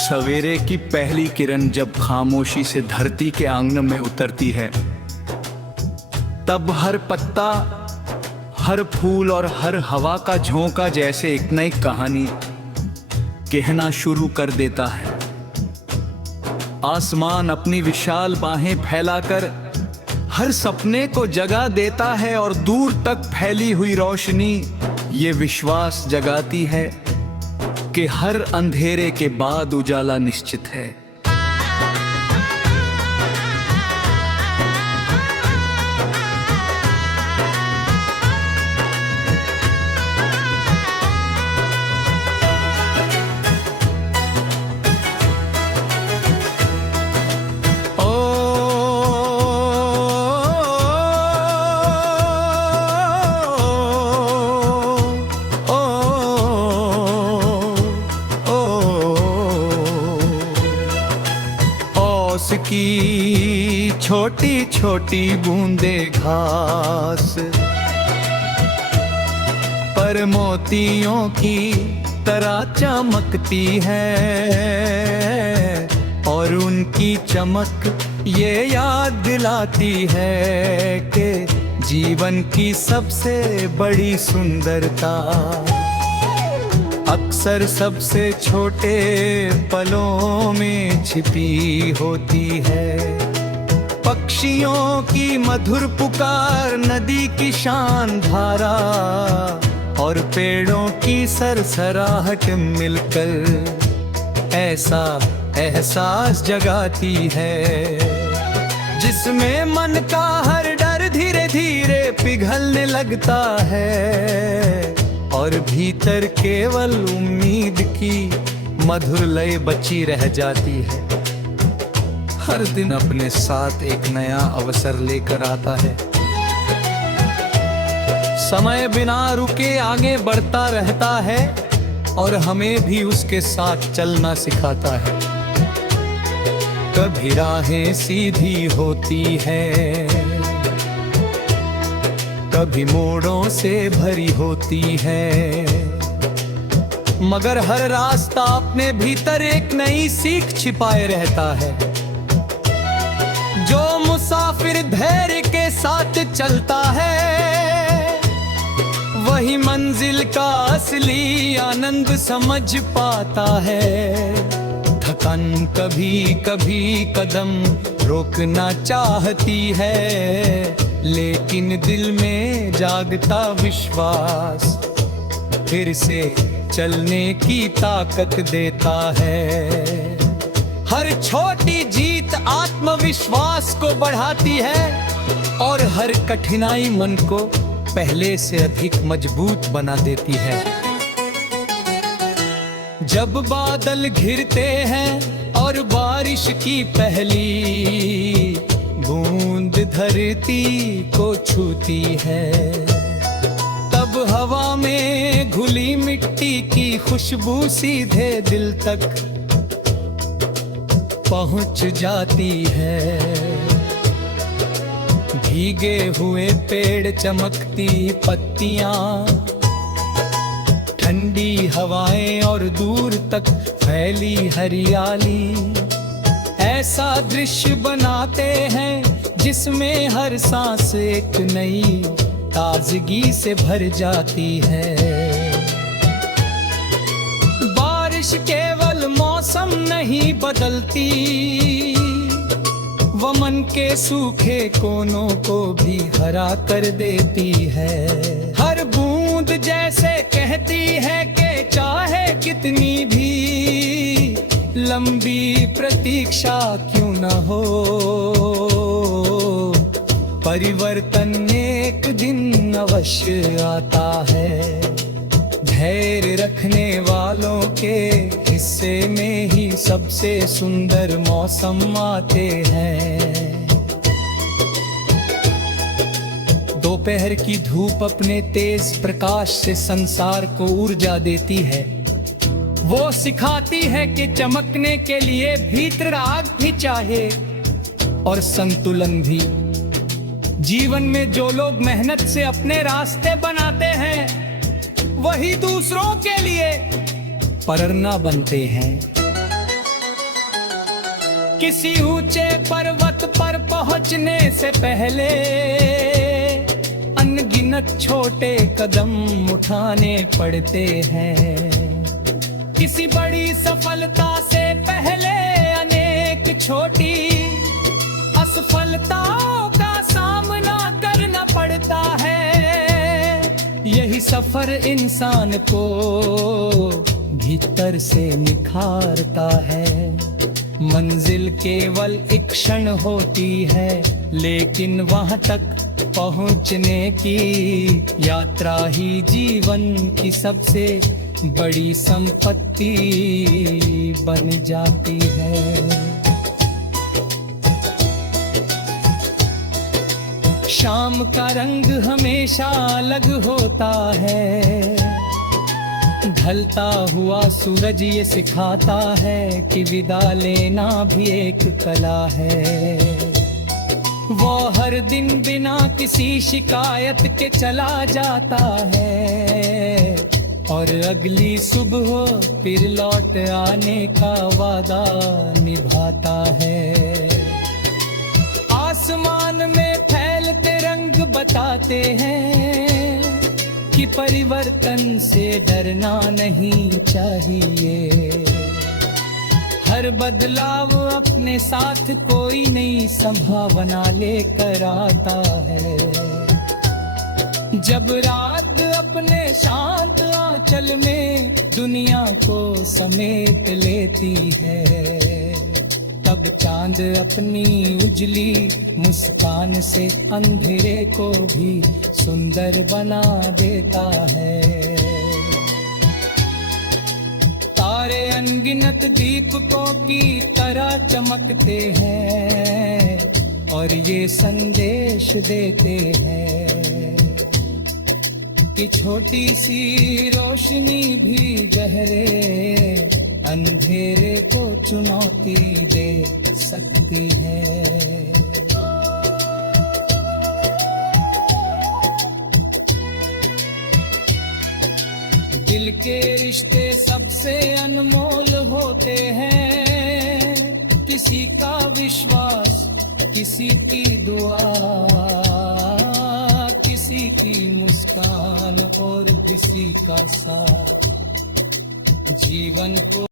सवेरे की पहली किरण जब खामोशी से धरती के आंगन में उतरती है, तब हर पत्ता, हर फूल और हर हवा का झोंका जैसे एक नई कहानी कहना शुरू कर देता है। आसमान अपनी विशाल बाहें फैलाकर हर सपने को जगा देता है और दूर तक फैली हुई रोशनी ये विश्वास जगाती है कि हर अंधेरे के बाद उजाला निश्चित है। की छोटी छोटी बूंदे घास पर मोतियों की तरह चमकती है, और उनकी चमक ये याद दिलाती है कि जीवन की सबसे बड़ी सुंदरता अक्सर सबसे छोटे पलों में छिपी होती है। पक्षियों की मधुर पुकार, नदी की शान धारा और पेड़ों की सरसराहट मिलकर ऐसा एहसास जगाती है जिसमें मन का हर डर धीरे धीरे पिघलने लगता है और भीतर केवल उम्मीद की मधुर लय बची रह जाती है। हर दिन अपने साथ एक नया अवसर लेकर आता है। समय बिना रुके आगे बढ़ता रहता है और हमें भी उसके साथ चलना सिखाता है। कभी राहें सीधी होती हैं, कभी मोड़ों से भरी होती है, मगर हर रास्ता अपने भीतर एक नई सीख छिपाए रहता है। जो मुसाफिर धैर्य के साथ चलता है वही मंजिल का असली आनंद समझ पाता है। थकान कभी कभी कदम रोकना चाहती है, लेकिन दिल में जागता विश्वास फिर से चलने की ताकत देता है। हर छोटी जीत आत्मविश्वास को बढ़ाती है और हर कठिनाई मन को पहले से अधिक मजबूत बना देती है। जब बादल घिरते हैं और बारिश की पहली बूंद धरती को छूती है, तब हवा में घुली मिट्टी की खुशबू सीधे दिल तक पहुंच जाती है। भीगे हुए पेड़, चमकती पत्तियां, ठंडी हवाएं और दूर तक फैली हरियाली ऐसा दृश्य बनाते हैं जिसमें हर सांस एक नई ताजगी से भर जाती है। बारिश केवल मौसम नहीं बदलती, वो मन के सूखे कोनों को भी हरा कर देती है। हर बूंद जैसे कहती है कि चाहे कितनी भी लंबी प्रतीक्षा क्यों न हो, परिवर्तन एक दिन अवश्य आता है। धैर्य रखने वालों के हिस्से में ही सबसे सुंदर मौसम आते हैं। दोपहर की धूप अपने तेज प्रकाश से संसार को ऊर्जा देती है। वो सिखाती है कि चमकने के लिए भीतर आग भी चाहिए और संतुलन भी। जीवन में जो लोग मेहनत से अपने रास्ते बनाते हैं वही दूसरों के लिए प्रेरणा बनते हैं। किसी ऊंचे पर्वत पर पहुंचने से पहले अनगिनत छोटे कदम उठाने पड़ते हैं। किसी बड़ी सफलता से पहले अनेक छोटी असफलताओं का सामना करना पड़ता है। यही सफर इंसान को भीतर से निखारता है। मंजिल केवल एक क्षण होती है, लेकिन वहां तक पहुंचने की यात्रा ही जीवन की सबसे बड़ी संपत्ति बन जाती है। शाम का रंग हमेशा अलग होता है। ढलता हुआ सूरज ये सिखाता है कि विदा लेना भी एक कला है। वो हर दिन बिना किसी शिकायत के चला जाता है और अगली सुबह फिर लौट आने का वादा निभाता है। आसमान में फैलते रंग बताते हैं कि परिवर्तन से डरना नहीं चाहिए। हर बदलाव अपने साथ कोई नई संभावना लेकर आता है। जब रात अपने शांत आंचल में दुनिया को समेट लेती है, तब चांद अपनी उजली मुस्कान से अंधेरे को भी सुंदर बना देता है। तारे अनगिनत दीपकों की तरह चमकते हैं और ये संदेश देते हैं कि छोटी सी रोशनी भी गहरे अंधेरे को चुनौती दे सकती है। दिल के रिश्ते सबसे अनमोल होते हैं। किसी का विश्वास, किसी की दुआ, किसी की मुस्कान और किसी का साथ जीवन को